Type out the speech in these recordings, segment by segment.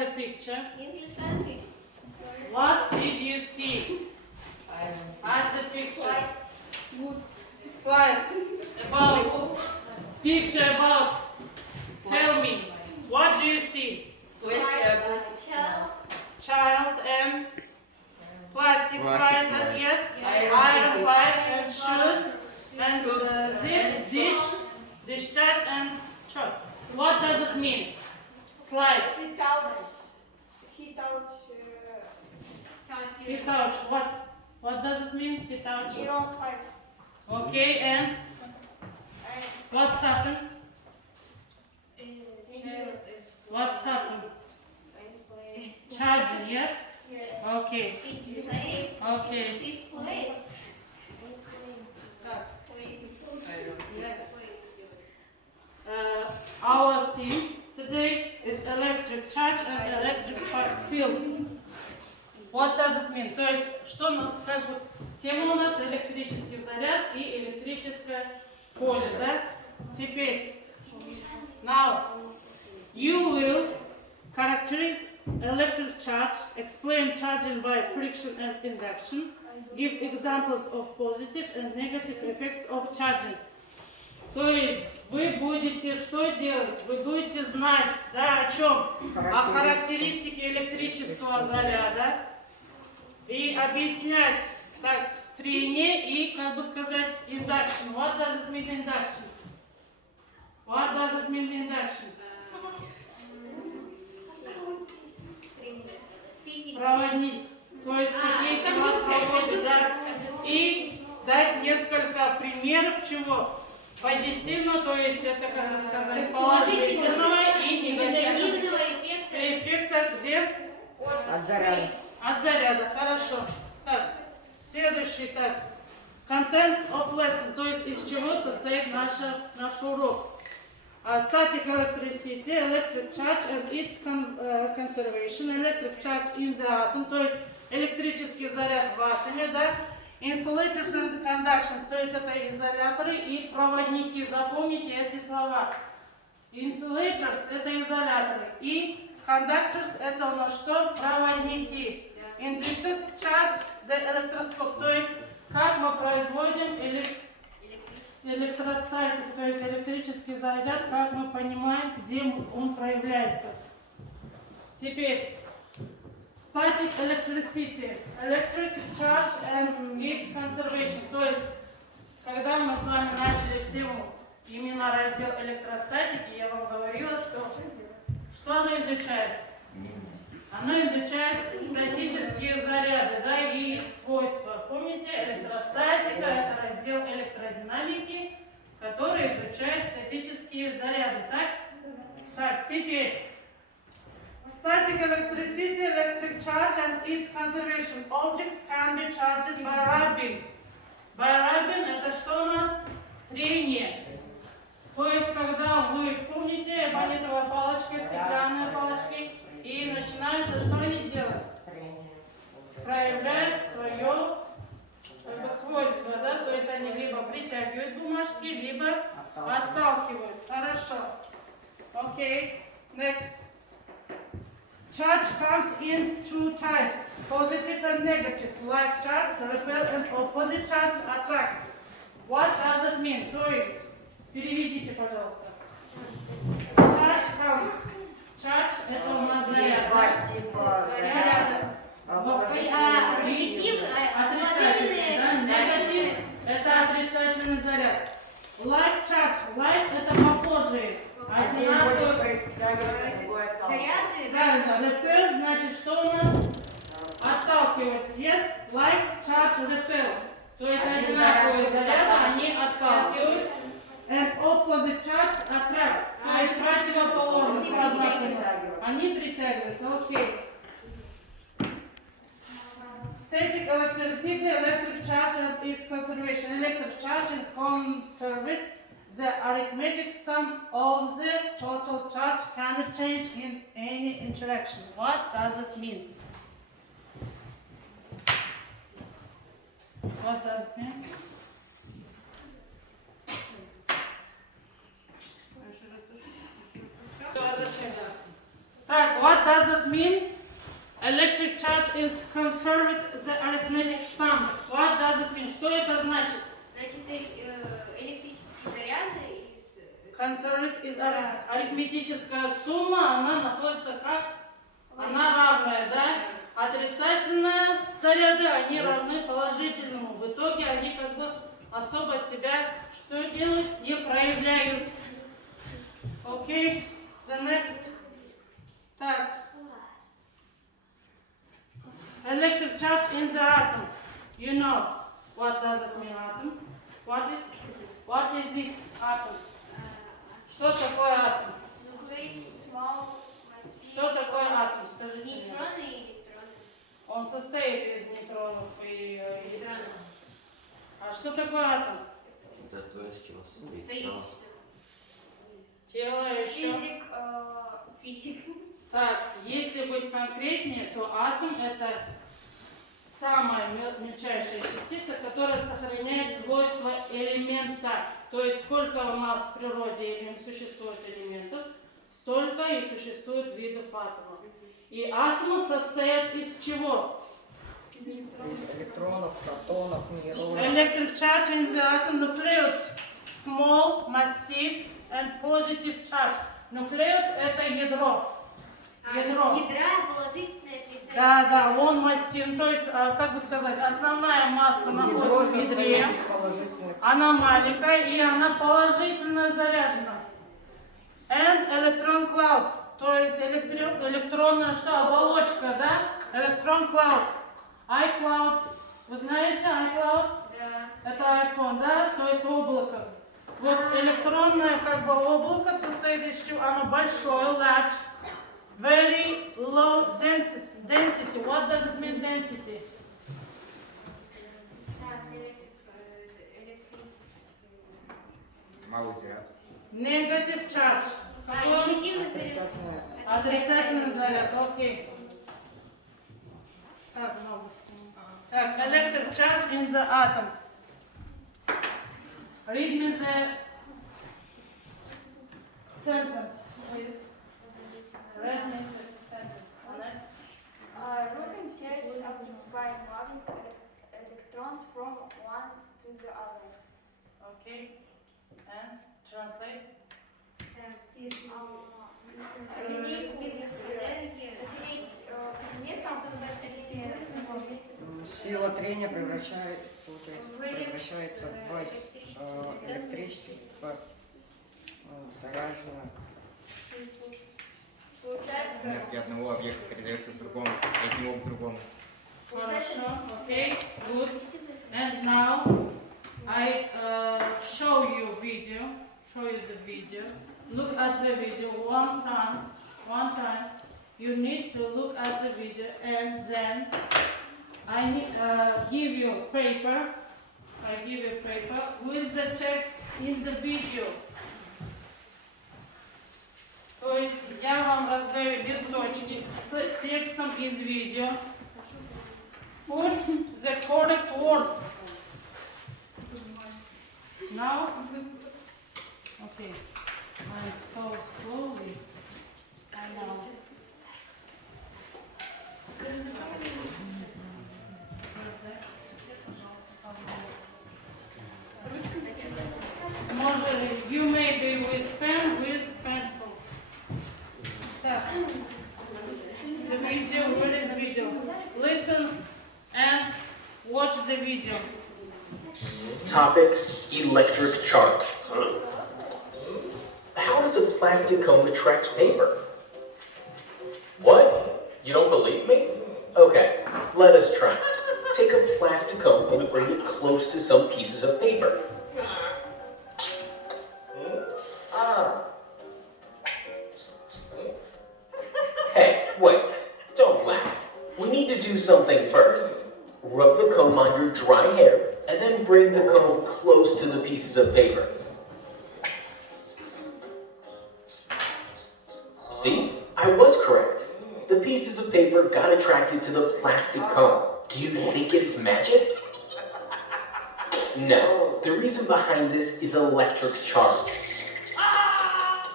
the picture? English language. What did you see? At the picture. Slide. About. Picture about. Tell me. What do you see? Child and plastic slide. Yes. Iron pipe and shoes. And this dish. Discharge and chalk. What does it mean? Slide. He touch. What does it mean? He touch. Okay, and what's happened? What's happened? Charging, yes? Okay. Okay. Next. Our themes today is electric charge and electric field. What does it mean? То есть, что, как бы, тема у нас электрический заряд и электрическое поле, да? Теперь, now, you will characterize electric charge, explain charging by friction and induction, give examples of positive and negative effects of charging. То есть, вы будете что делать? Вы будете знать, да, о чем? О характеристике электрического заряда. И объяснять так трение и, как бы сказать, induction. What does it mean induction? What does it mean induction? Проводник. То есть какие тела проводят, да. И дать несколько примеров чего? Позитивного, то есть это, как бы сказать, положительного и негативного эффекта где? От заряда. От заряда, хорошо. Так, следующий, так. Contents of lesson, то есть из чего состоит наш урок. Static electricity, electric charge and its conservation, electric charge in the atom, то есть электрический заряд в атоме, да. Insulators and conductions, то есть это изоляторы и проводники. Запомните эти слова. Insulators это изоляторы и conductors это у нас что? Проводники. Induced charge the электросcope, то есть как мы производим электростатику, то есть электрический заряд, как мы понимаем, где он проявляется. Теперь static electricity, electric charge and its conservation, то есть когда мы с вами начали тему именно раздел электростатики, я вам говорила, что оно изучает? Оно изучает статические заряды, да, и их свойства. Помните, электростатика – это раздел электродинамики, который изучает статические заряды, так? Так, теперь. Static electricity, electric charge and its conservation. Objects can be charged by rubbing. By rubbing – это что у нас? Трение. То есть, когда вы, помните, эбонитовая палочка, стеклянные палочки, и начинается, что они делают? Проявляют свое как бы, свойство, да? То есть они либо притягивают бумажки, либо отталкивают. Хорошо. Окей. Next. Charge comes in two types, positive and negative. Like charge repel and opposite charge attract. What does it mean? То есть, переведите, пожалуйста. Charge comes. Charge это у нас заряд. Отрицательный, да? Негатив это отрицательный заряд. Like charge. Like это похожие. Одинаковые заряды. Правильно. Repel значит, что у нас? Отталкивает. Yes, like charge repel. То есть одинаковые заряды, они отталкивают. And opposite charge attract. То есть противоположные по знаку. Они притягиваются. Окей. Static electricity, electric charge and its conservation. Electric charge and conserve the arithmetic sum of the total charge cannot change in any interaction. What does it mean? What does it mean? Так, what does it it mean? Electric charge is conserved the arithmetic sum. What does it mean? Что это значит? Значит, электрические заряды из... Conserved is арифметическая сумма, она находится как? Она равная, да? Отрицательные заряды, они равны положительному. В итоге они как бы особо себя что делают? Не проявляют. Окей, the next. Так. Electric charge in the atom. You know what does it mean atom? What is it atom? Что такое атом? Что такое атом? Скажите мне. Нейтроны и электроны. Он состоит из нейтронов и электронов. А что такое атом? Это то, из чего состоит Физик. Тело еще. Физик. Так, если быть конкретнее, то атом это самая мельчайшая частица, которая сохраняет свойства элемента. То есть сколько у нас в природе существует элементов, столько и существует видов атомов. И атомы состоят из чего? Из электронов, протонов, нейронов. Electric charge in the atom nucleus. Small, massive and positive charge. Nucleus это ядро. Ядро. Ядра положительное, отрицательное. Да, он массив, то есть, как бы сказать, основная масса находится в ядре. Она маленькая и она положительно заряжена. And electron cloud, то есть электронная что, оболочка, да? Electron cloud. iCloud, вы знаете iCloud? Да. Это iPhone, да? То есть облако. Вот электронное как бы облако состоит из чего? Оно большое, large. Very low density. What does it mean density? Малый заряд. Negative charge. Какой? Негативный заряд. Отрицательный заряд. Окей. Так, много. Так, electric charge in the atom. Read me the sentence, please. Read me the sentence. Room charge up by moving electrons from one to the other. Okay. And translate. Линейку энергии. Сила трения превращается в электричество, заряжено. Энергия одного объекта передается другому, от него к другому. Хорошо. Okay. Good. And now I show you the video. Look at the video one time. You need to look at the video and then I give you paper. I give you paper with the text in the video. То есть я вам раздаю листочки с текстом из видео. Put the correct words. Now, okay. I'm so slowly. I know. Может, you may be with pen, with pencil. Так. The video, where is video? Listen and watch the video. Topic, electric charge. How does a plastic cone attract paper? What? You don't believe me? Okay, let us try. Take a plastic cone and bring it close to some pieces of paper. Hey, wait, don't laugh. We need to do something first. Rub the comb on your dry hair and then bring the comb close to the pieces of paper. See, I was correct. The pieces of paper got attracted to the plastic cone. Do you think it is magic? No, the reason behind this is electric charge.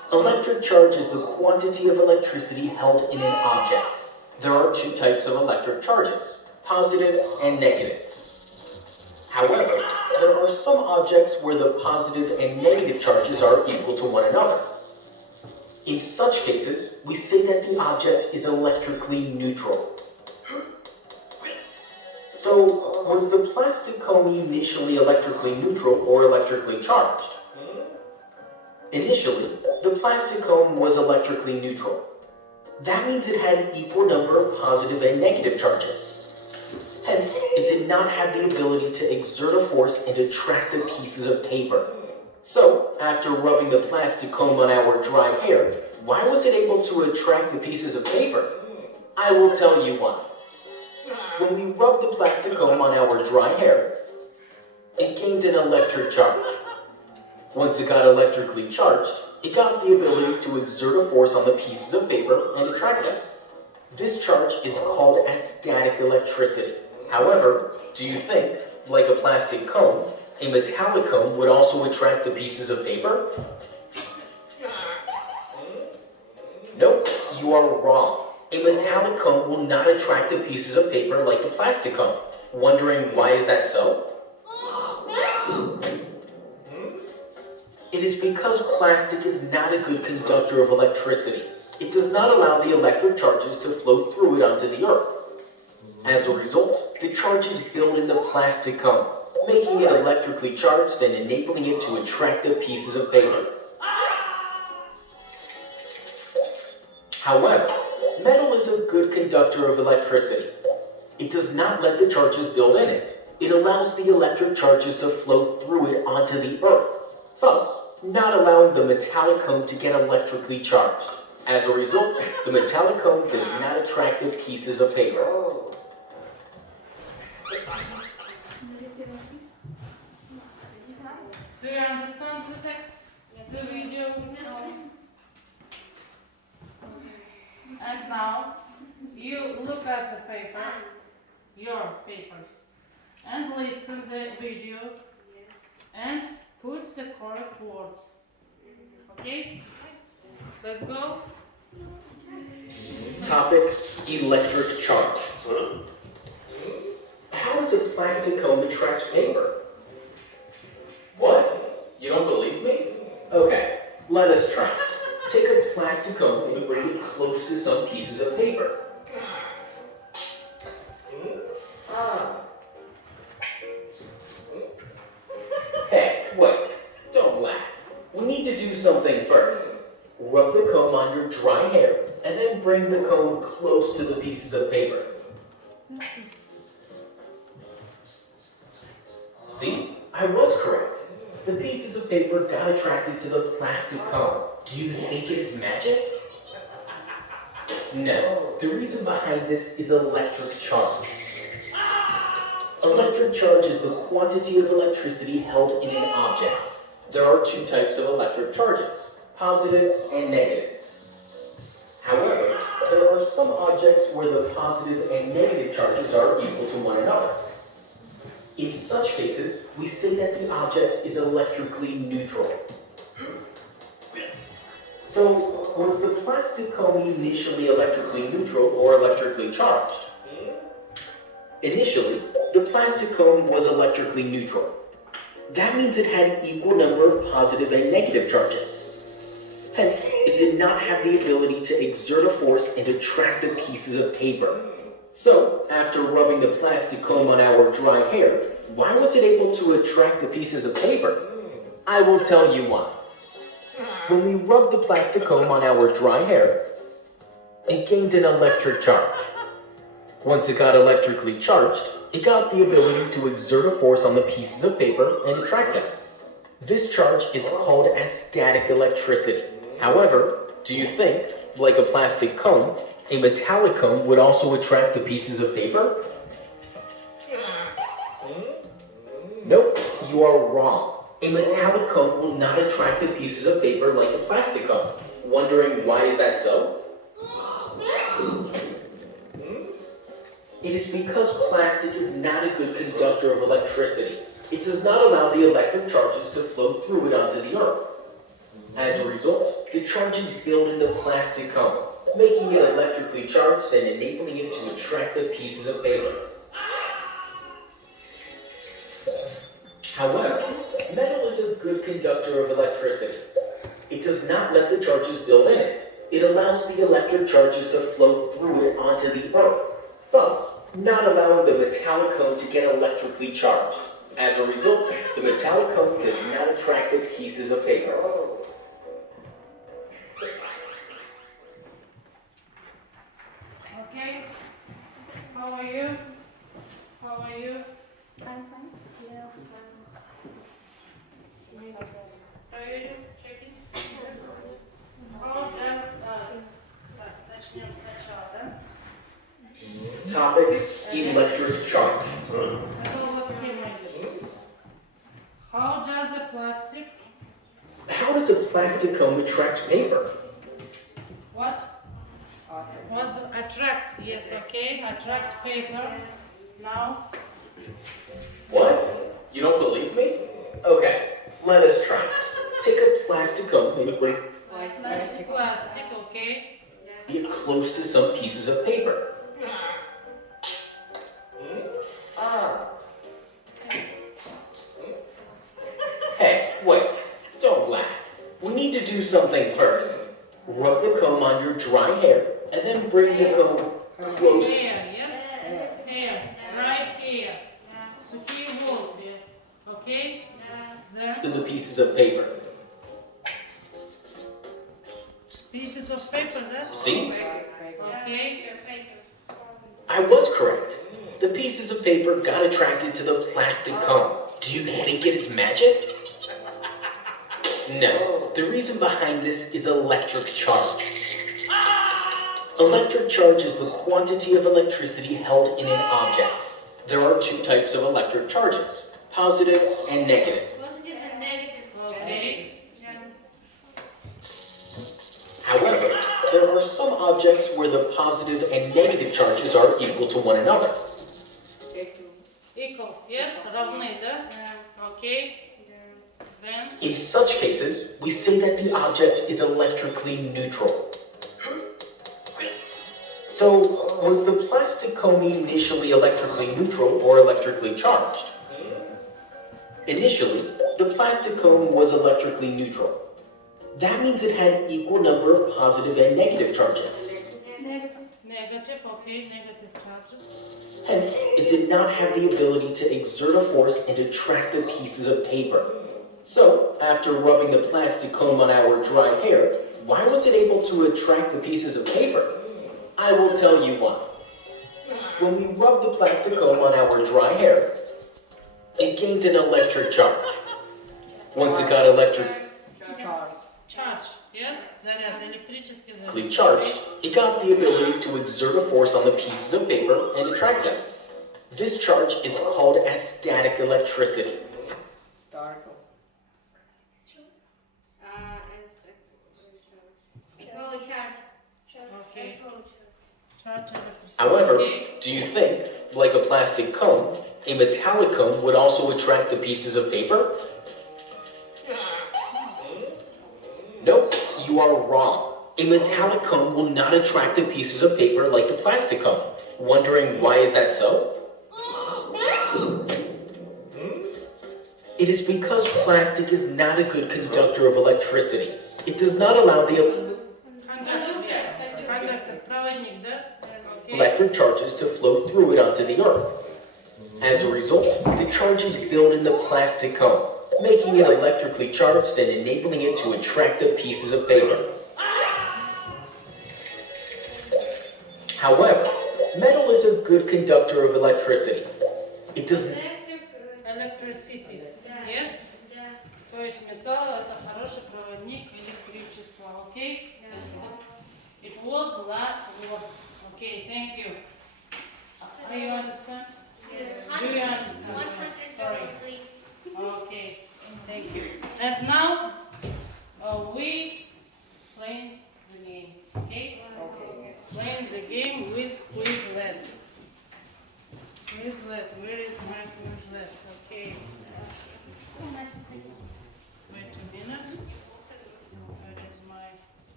Electric charge is the quantity of electricity held in an object. There are two types of electric charges, positive and negative. However, there are some objects where the positive and negative charges are equal to one another. In such cases, we say that the object is electrically neutral. So, was the plastic cone initially electrically neutral or electrically charged? Initially, the plastic cone was electrically neutral. That means it had an equal number of positive and negative charges. Hence, it did not have the ability to exert a force and attract the pieces of paper. So, after rubbing the plastic comb on our dry hair, why was it able to attract the pieces of paper? I will tell you why. When we rubbed the plastic comb on our dry hair, it gained an electric charge. Once it got electrically charged, it got the ability to exert a force on the pieces of paper and attract them. This charge is called as static electricity. However, do you think, like a plastic cone, a metallic cone would also attract the pieces of paper? Nope, you are wrong. A metallic cone will not attract the pieces of paper like the plastic cone. Wondering why is that so? It is because plastic is not a good conductor of electricity. It does not allow the electric charges to flow through it onto the earth. As a result, the charges build in the plastic cone, making it electrically charged and enabling it to attract the pieces of paper. However, metal is a good conductor of electricity. It does not let the charges build in it. It allows the electric charges to flow through it onto the earth, thus not allowing the metallic cone to get electrically charged. As a result, the metallic cone does not attract the pieces of paper. Do you understand the text? The video? And now, you look at the paper, your papers, and listen the video, and put the correct words. Okay? Let's go. Topic: electric charge. How does a plastic cone attract paper? What? You don't believe me? Okay, let us try. Take a plastic cone and bring it close to some pieces of paper. Hey, wait, don't laugh. We need to do something first. Rub the comb on your dry hair, and then bring the comb close to the pieces of paper. See, I was correct. The pieces of paper got attracted to the plastic cone. Do you think it is magic? No, the reason behind this is electric charge. Electric charge is the quantity of electricity held in an object. There are two types of electric charges, positive and negative. However, there are some objects where the positive and negative charges are equal to one another. In such cases, we say that the object is electrically neutral. So, was the plastic cone initially electrically neutral or electrically charged? Initially, the plastic cone was electrically neutral. That means it had an equal number of positive and negative charges. Hence, it did not have the ability to exert a force and attract the pieces of paper. So, after rubbing the plastic comb on our dry hair, why was it able to attract the pieces of paper? I will tell you why. When we rubbed the plastic comb on our dry hair, it gained an electric charge. Once it got electrically charged, it got the ability to exert a force on the pieces of paper and attract them. This charge is called as static electricity. However, do you think, like a plastic cone, a metallic cone would also attract the pieces of paper? Nope, you are wrong. A metallic cone will not attract the pieces of paper like a plastic cone. Wondering why is that so? It is because plastic is not a good conductor of electricity. It does not allow the electric charges to flow through it onto the earth. As a result, the the charges build in the plastic cone, making it electrically charged and enabling it to attract the pieces of paper. However, metal is a good conductor of electricity. It does not let the charges build in it. It allows the electric charges to flow through it onto the earth, thus not allowing the metallic cone to get electrically charged. As a result, the metallic cone does not attract the pieces of paper. Okay? How are you? How are you? I'm fine. How are you? Checking? How does, начнем сначала, да? Topic, electric charge. Это у вас тема идет. How does a plastic, How does a plastic cone attract paper? what? What's attract? Yes, okay. Attract paper. Now, What? You don't believe me? Okay, let us try. Take a plastic cone and bring plastic, okay. it close to some pieces of paper. Hey, wait, don't laugh. We need to do something first. Rub the comb on your dry hair and then bring the comb close. Hair, yes? Hair, dry hair. Сухие волосы, okay? Then To the pieces of paper. pieces of paper, да? See? Okay. I was correct. The pieces of paper got attracted to the plastic cone. Do you think it is magic? No, the reason behind this is electric charge. Electric charge is the quantity of electricity held in an object. There are two types of electric charges, positive and negative. Positive and negative. Okay. However, there are some objects where the positive and negative charges are equal to one another. Equal, yes? Равны, да? Okay. Then, In such cases, we say that the object is electrically neutral. So, was the plastic cone initially electrically neutral or electrically charged? Initially, the plastic cone was electrically neutral. That means it had equal number of positive and negative charges. negative, okay, negative charges. Hence, it did not have the ability to exert a force and attract the pieces of paper. So, after rubbing the plastic comb on our dry hair, why was it able to attract the pieces of paper? I will tell you why. When we rubbed the plastic comb on our dry hair, it gained an electric charge. Once it got electrically Charge, yes? Заряд, электрический заряд. charged, it got the ability to exert a force on the pieces of paper and attract them. This charge is called as static electricity. Equal charge. Okay. Equal charge. Charge electricity. However, Okay. do you think, like a plastic cone, a metallic cone would also attract the pieces of paper? Nope, you are wrong. A metallic cone will not attract the pieces of paper like the plastic cone. Wondering why is that so? It is because plastic is not a good conductor of electricity. It does not allow the Кондуктор, проводник, да? Okay. electric charges to flow through it onto the earth. As a result, the charges build in the plastic cone, making it electrically charged and enabling it to attract the pieces of paper. However, metal is a good conductor of electricity. It does Electricity. Да. Yes? Да. То есть металл это хороший проводник электричества, окей? It was last word. Okay, thank you. Do you understand? Do you understand? Sorry. $100, please. Okay, thank you. And now we playing the game, okay? Playing the game with Quizlet. Quizlet, where is my Quizlet? Okay. Wait a minute. Where is my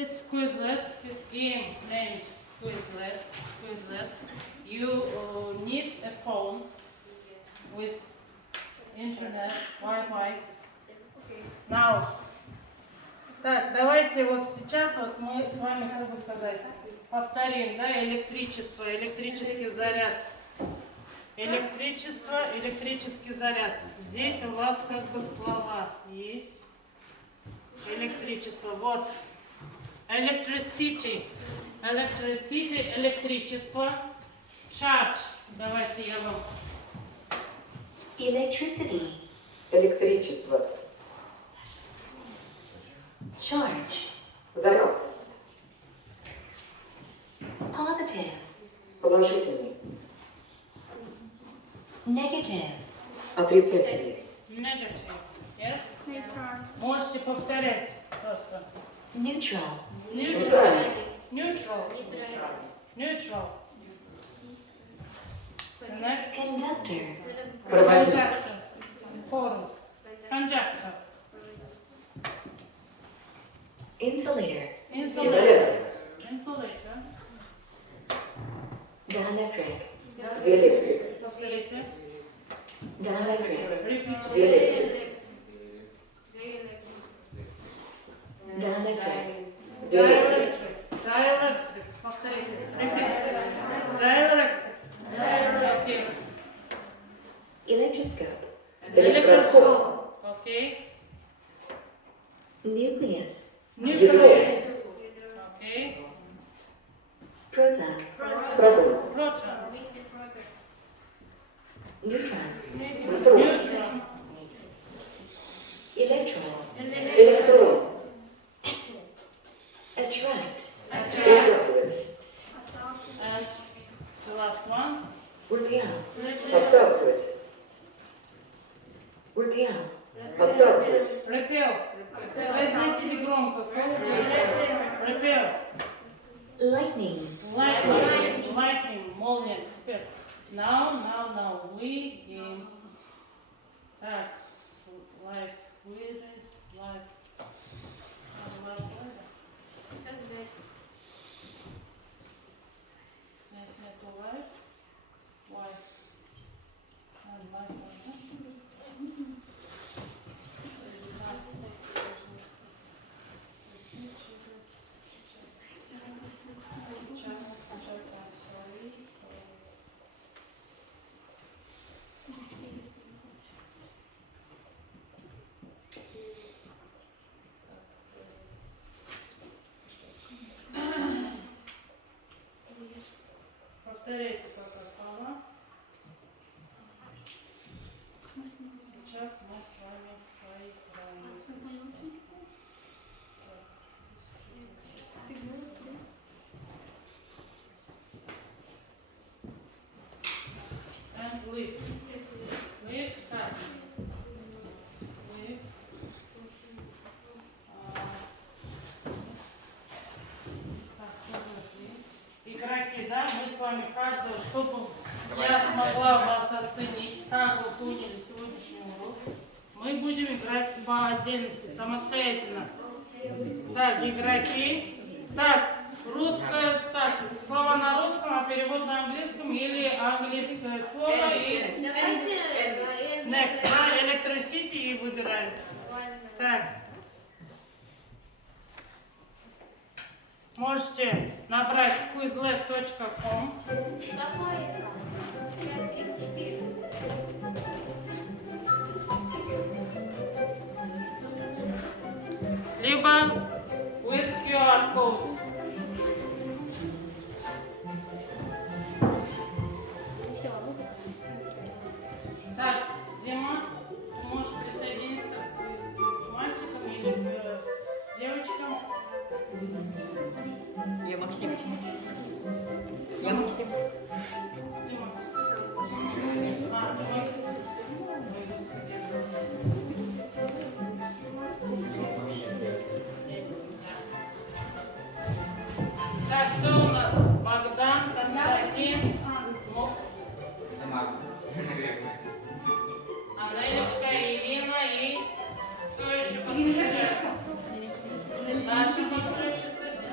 it's Quizlet. It's game named Quizlet. Quizlet. You need a phone with internet, Wi-Fi. Now, так, давайте вот сейчас вот мы с вами, как бы сказать, повторим, да, электричество, электрический заряд. Электричество, электрический заряд. Здесь у вас как бы слова есть. Электричество, вот. Electricity. Electricity, электричество. Charge. Давайте я вам. Electricity. Электричество. Charge. Заряд. Positive. Положительный. Negative. Отрицательный. Negative. Yes? Neutron. Можете повторять просто. Neutral. Neutral. Neutral. Neutral. The next. Conductor. Проводник. Conductor. Forum. Conductor. Insulator. Insulator. Insulator. Dielectric. Диэлектрик. Повторите. Dielectric. Repeat. Диэлектрик. Dielectric. Dielectric. Dielectric. Повторите. Repeat. Dielectric. Okay. Electroscope. Электроскоп. Okay. Nucleus. Nucleus. Okay. Proton. Протон. Proton. Neutron. Neutron. Electron. Электрон. Attract. Притягивать. And the last one. Repel. Отталкивать. Repel. Отталкивать. Repel. Произнесите громко. Repel. Lightning. Lightning. Lightning. Молния. Теперь. Now. We game. Так. Life. Witness. Life. Здесь нету life. Life. And life. Сейчас, I'm sorry. Повторяйте пока слова. Сейчас мы с вами поиграем. And live. Live как? Live. Так, игроки, да? Мы с вами каждого, чтобы я смогла вас оценить, как вы поняли сегодняшний урок, мы будем играть по отдельности, самостоятельно. Так, игроки. Так, русское, так, слова на русском, а перевод на английском или английское слово и next, да, electricity и выбираем. Так. Можете набрать quizlet.com. Либо with QR code. Так, Дима, ты можешь присоединиться к мальчикам или к девочкам? Я Максим. Я Максим. Дима, а, ты Максим. Ой, господи, так, кто у нас? Богдан, Константин, Макс. Наверное. Анелечка, Елена и кто еще подключился? Наша подключится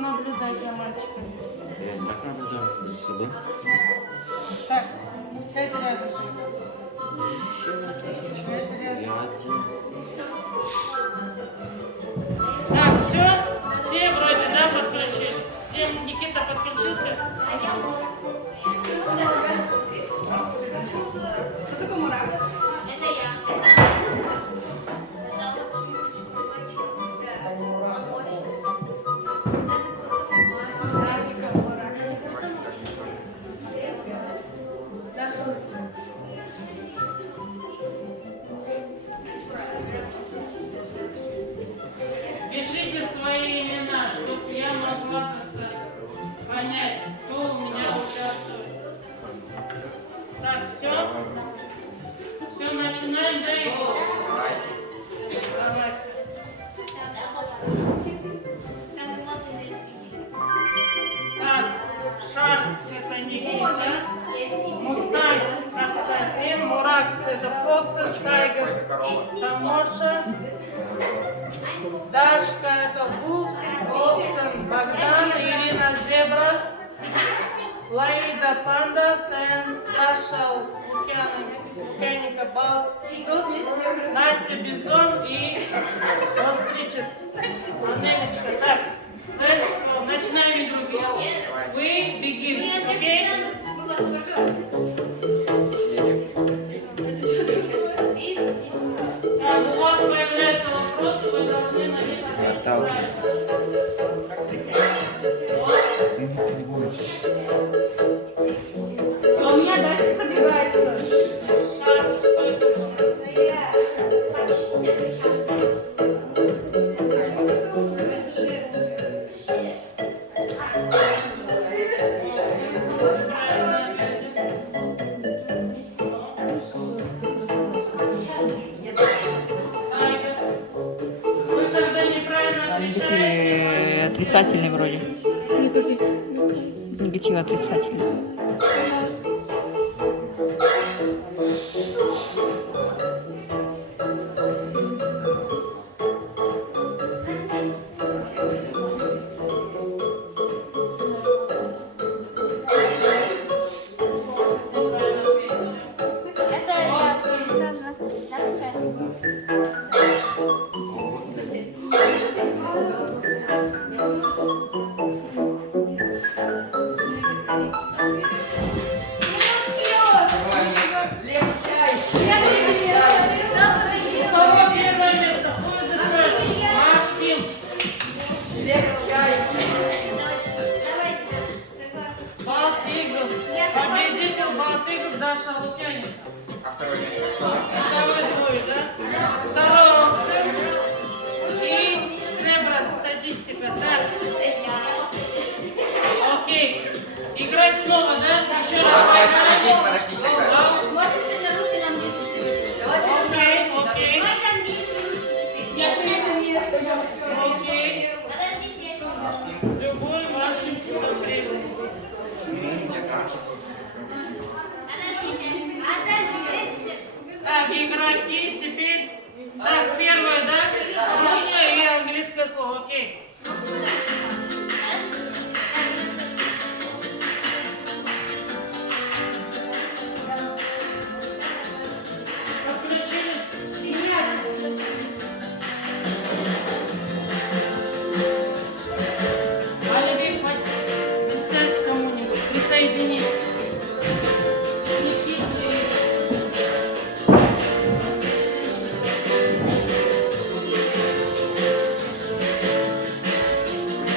понаблюдать за мальчиками. Я не так наблюдаю. Сюда. Так, сядь рядом. Зачем это? Сядь рядом. Я один. Так, все вроде, да, подключились. Тем Никита подключился? Кто такой Муракс? Это я. Пишите свои имена, чтобы я могла как-то понять, кто у меня участвует. Так, все? Все, начинаем, да, Егор? Давайте. Так, Шаркс это Никита, Мустангс Константин, Муракс это Фоксес, Тайгерс Тамоша, Дашка это Вулфс, Оксен Богдан, Ирина Зебрас, Лаида Пандас и Даша Лукяника Балтиглс, Настя Бизон и Остричес. Анелечка. Так, начинаем игру. We begin, окей? Так, у вас появляются вопросы, вы должны на них ответить правильно. А у меня дальше пробивается. Шаг, сколько у нас? Вы когда неправильно отвечаете, Отрицательный вроде. Негатив отрицательный. Это я. Слово первое место. Who is the first? Максим. Балт Иглс. Победитель Балт Иглс Даша Лукяненко. А второе место? Второй бой, да? Второй Оксен. И Зебра статистика. Так. Окей. Играть снова, да? Еще раз поиграем. Подождите. Окей, окей. Окей. Любой ваш каприз. Так, игроки, теперь... Так, первое, да? Русское и английское слово, окей. Подключились? Алибек, присядь кому-нибудь, присоединись. Никите.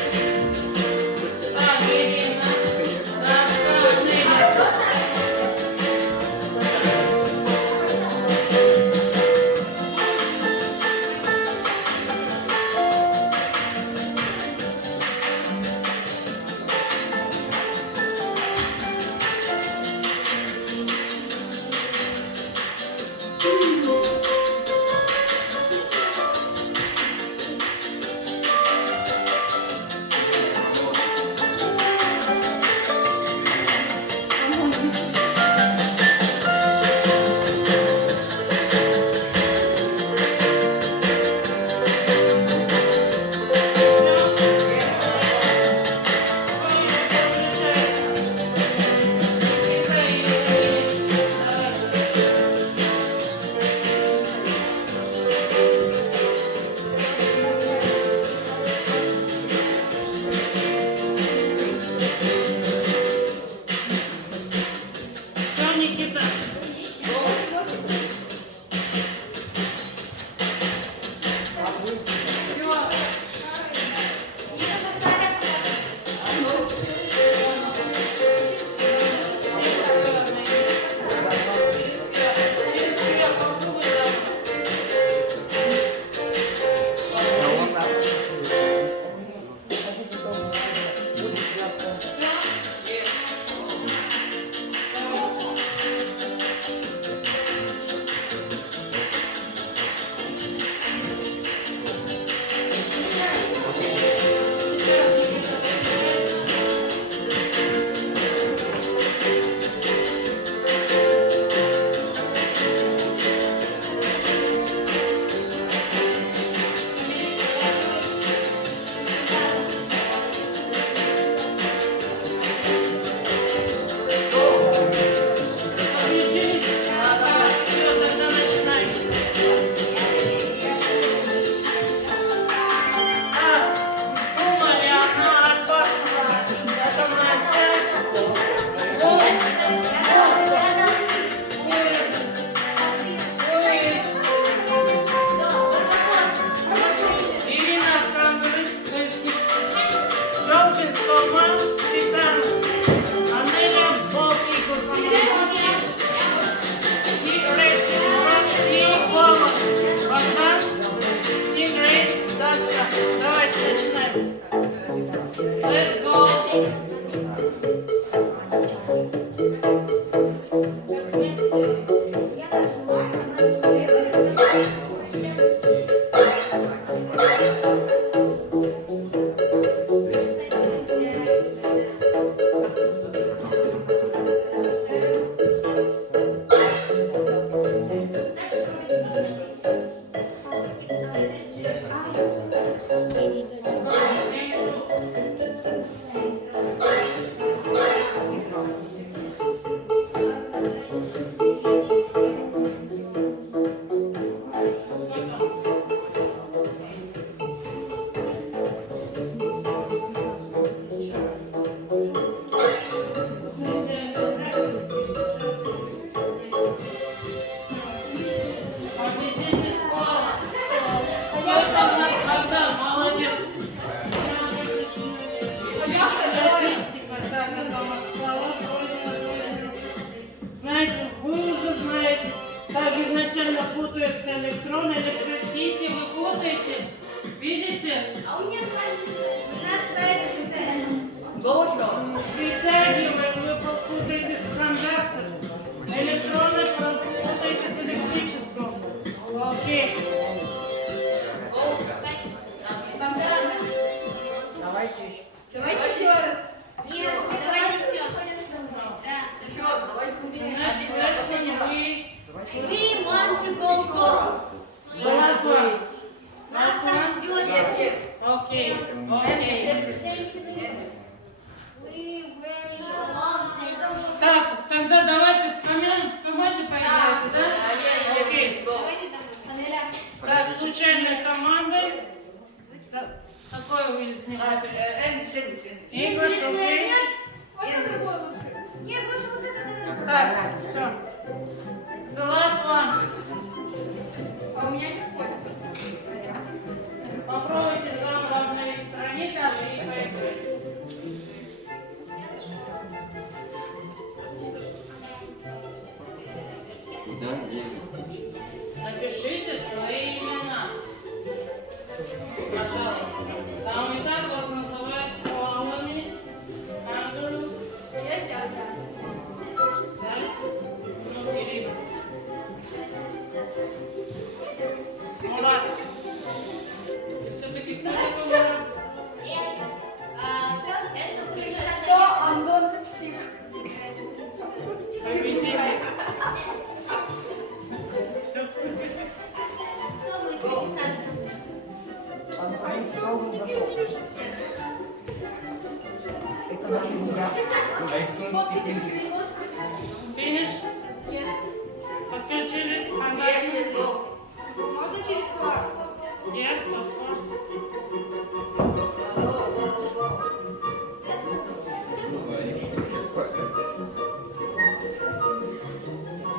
Знаете, вы уже знаете, так изначально путаются электроны, электросити, вы путаете, видите? А у меня разница. У нас стоит Притягивать вы путаете с кондуктором, электроны путаете с электричеством. Окей. Давайте еще раз. Нет, давайте все. We want to go home. The last one. Нас там ждет. Okay. We very long. Так, тогда давайте в команде поиграйте, да? Окей. Давайте домой. Так, случайной командой. Какой вы из них выберете? English, окей? Можно другой лучше? Нет, лучше вот это. Так, все. The last one. А у меня не входит. Попробуйте заново обновить страницу и поиграть. Куда 9? Напишите свои имена. Пожалуйста. Там и так вас называют коалами. Кангару. Я сяду. Ну, Ирина. Муракс. Все-таки кто такой Муракс? Что, Антон псих? Победитель. Кто мы записали? Финиш. Нет. Подключились. Можно через кулак? Yes, of course.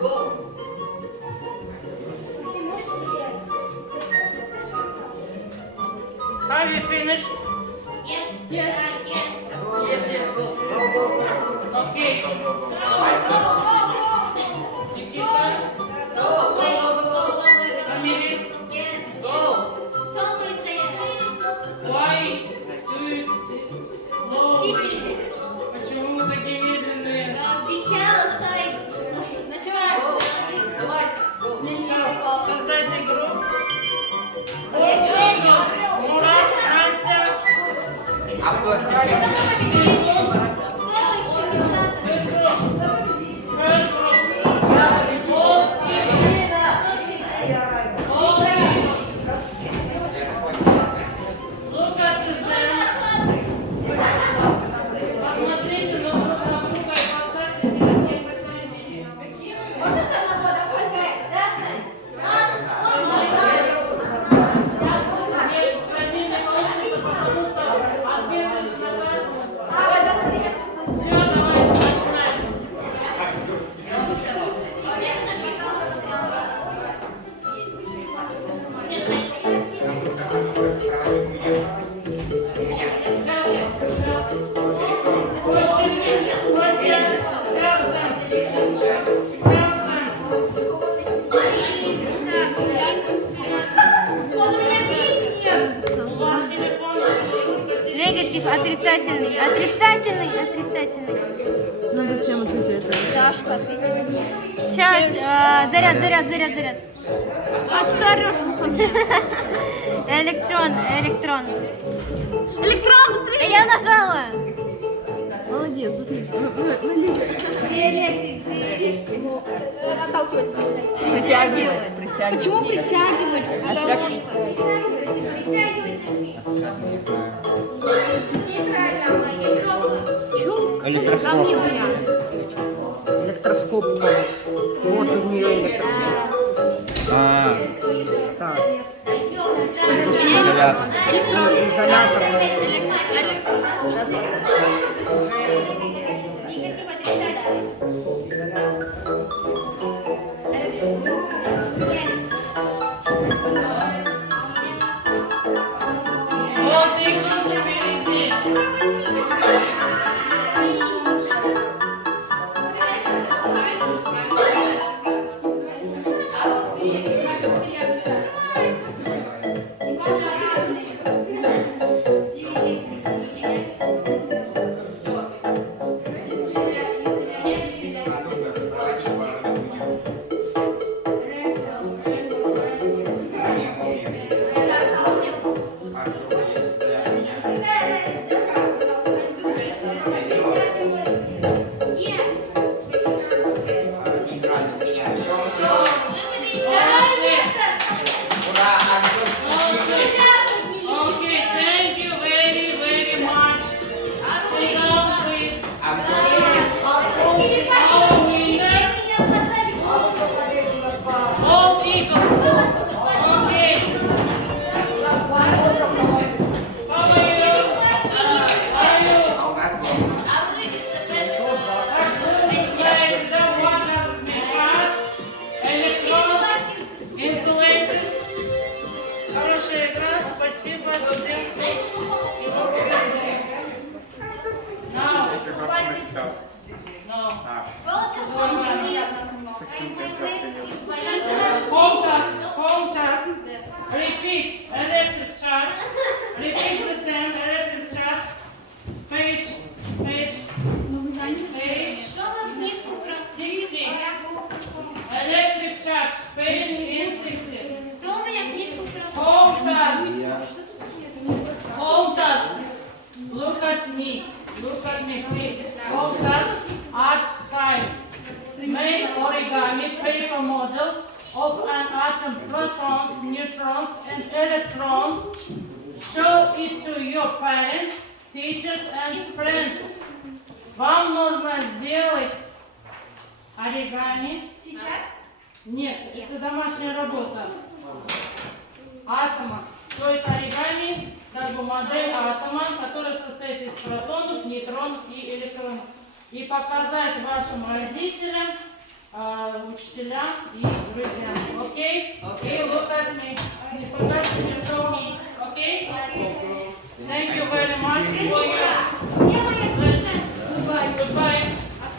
Have you finished? Yes. Okay. Nikita, Ramirez, why do you slow? Почему вы такие медленные? Создайте группу. Мурат, Настя. А кто спикер? Посмотрите на друг на друга и поставьте телефон посередине. Нет, садись не получится, потому что ответы же на каждого. Все, давайте начинаем. У вас телефон Негатив, отрицательный. Надо всем отвечать. Сейчас, заряд. А что орешь? Электрон. Электрон, быстрее! Я нажала. Молодец. Отталкивать. Притягивать. Почему притягивать? Потому что... Электроскоп. Электроскоп. Вот у нее электроскоп. Так. Изолятор. Изолятор. вот иглы впереди. Okay, thank you very, very much. Sit down, please. Our winners, all eagles. Okay. How are you? А у нас был. Like the one doesn't make charge. Electrons, insulators. Хорошая игра, спасибо, друзья. Now, now. Home task. Repeat electric charge. Repeat the term electric charge. Page 60. Electric charge. Page in 60. Home task. Look at me, please. Home task. Art time. Make origami paper model of an atom, protons, neutrons, and electrons. Show it to your parents, teachers, and friends. Вам нужно сделать оригами. Нет, это домашняя работа. Атома. То есть оригами, как бы модель атома, которая состоит из протонов, нейтронов и электронов. И показать вашим родителям учителям и друзьям. Окей? Окей, look at me. Не показывайте